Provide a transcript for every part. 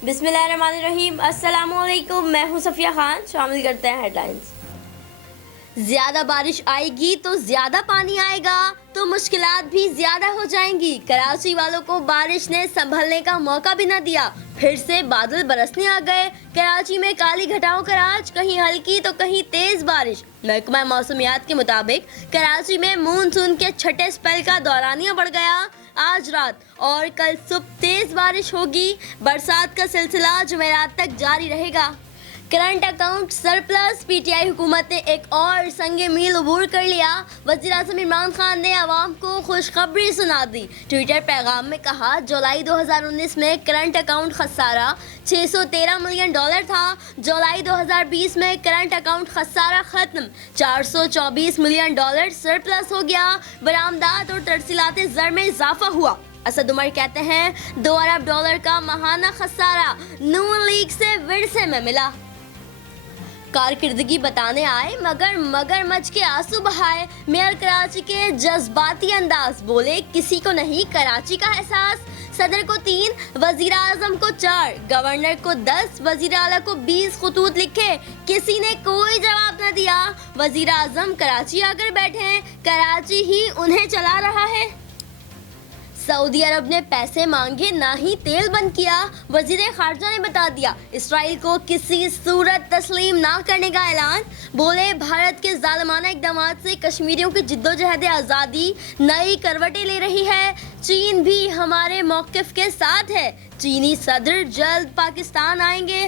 बिस्मिल्लाहिर्रहमानिर्रहीम। अस्सलाम वालेकुम, मैं हूं सफिया खान। शामिल करते हैं हेडलाइंस। ज्यादा बारिश आएगी तो ज्यादा पानी आएगा तो मुश्किलात भी ज्यादा हो जाएंगी। कराची वालों को बारिश ने संभलने का मौका भी न दिया, फिर से बादल बरसने आ गए। कराची में काली घटाओं का राज, कहीं हल्की तो कहीं तेज बारिश। महकमा मौसमियात के मुताबिक कराची में मानसून के छठे स्पेल का दौरानिया बढ़ गया। आज रात और कल सुबह तेज बारिश होगी। बरसात का सिलसिला जुमेरात तक जारी रहेगा। करंट अकाउंट सरप्लस, पीटीआई हुकूमत ने एक और संगे मील अबूर कर लिया। वज़ीर आज़म इमरान खान ने आवाम को खुशखबरी सुना दी। ट्विटर पैगाम में कहा, जुलाई 2019 में करंट अकाउंट खसारा $613 मिलियन था। जुलाई 2020 में करंट अकाउंट खसारा खत्म, $424 मिलियन सरप्लस हो गया। बरामदात और तरसीलात ज़र में इजाफा हुआ। असद उमर कहते हैं, $2 अरब का माहाना खसारा नून लीग से विरसे में मिला। कारकिर्दगी बताने आए मगर मगरमच्छ के आंसू बहाए। मेयर कराची के जज्बाती अंदाज, बोले किसी को नहीं कराची का एहसास। सदर को 3, वजीर आजम को 4, गवर्नर को 10, वजीर आला को 20 खतूत लिखे, किसी ने कोई जवाब न दिया। वजीर आजम कराची आकर बैठे हैं, कराची ही उन्हें चला रहा है। सऊदी अरब ने पैसे मांगे, ना ही तेल बंद किया। वजीर खारजा ने बता दिया, इसराइल को किसी सूरत तस्लीम ना करने का ऐलान। बोले भारत के जालिमाना इक़दामात से कश्मीरियों की जिद्दोजहद आज़ादी नई करवटें ले रही है। चीन भी हमारे मौक़िफ़ के साथ है। चीनी सदर जल्द पाकिस्तान आएंगे।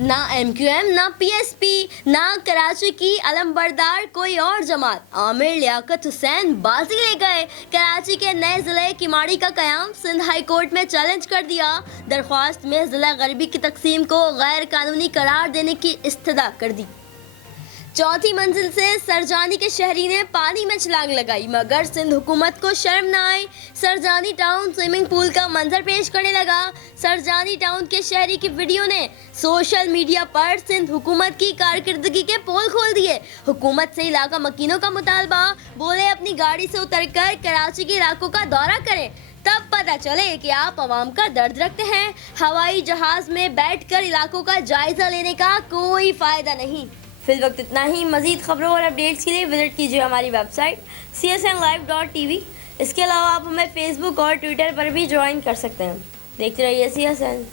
ना MQM, ना PSP, ना कराची की अलमबरदार कोई और जमात। आमिर लियाकत हुसैन बाजी ले गए। कराची के नए ज़िले किमाड़ी का क़याम सिंध हाई कोर्ट में चैलेंज कर दिया। दरख्वास्त में ज़िला गरबी की तकसीम को गैर कानूनी करार देने की इस्तदा कर दी। चौथी मंजिल से सरजानी के शहरी ने पानी में छलांग लगाई, मगर सिंध हुकूमत को शर्म न आई। सरजानी टाउन स्विमिंग पूल का मंजर पेश करने लगा। सरजानी टाउन के शहरी की वीडियो ने सोशल मीडिया पर सिंध हुकूमत की कारकर्दगी के पोल खोल दिए। हुकूमत से इलाका मकीनों का मुतालबा, बोले अपनी गाड़ी से उतरकर कराची के इलाकों का दौरा करें, तब पता चले कि आप आवाम का दर्द रखते हैं। हवाई जहाज में बैठकर इलाकों का जायजा लेने का कोई फ़ायदा नहीं। फिल वक्त इतना ही। मज़ीद खबरों और अपडेट्स के लिए विजिट कीजिए हमारी वेबसाइट csnlive.tv। इसके अलावा आप हमें फेसबुक और ट्विटर पर भी ज्वाइन कर सकते हैं। देखते रहिए CSN।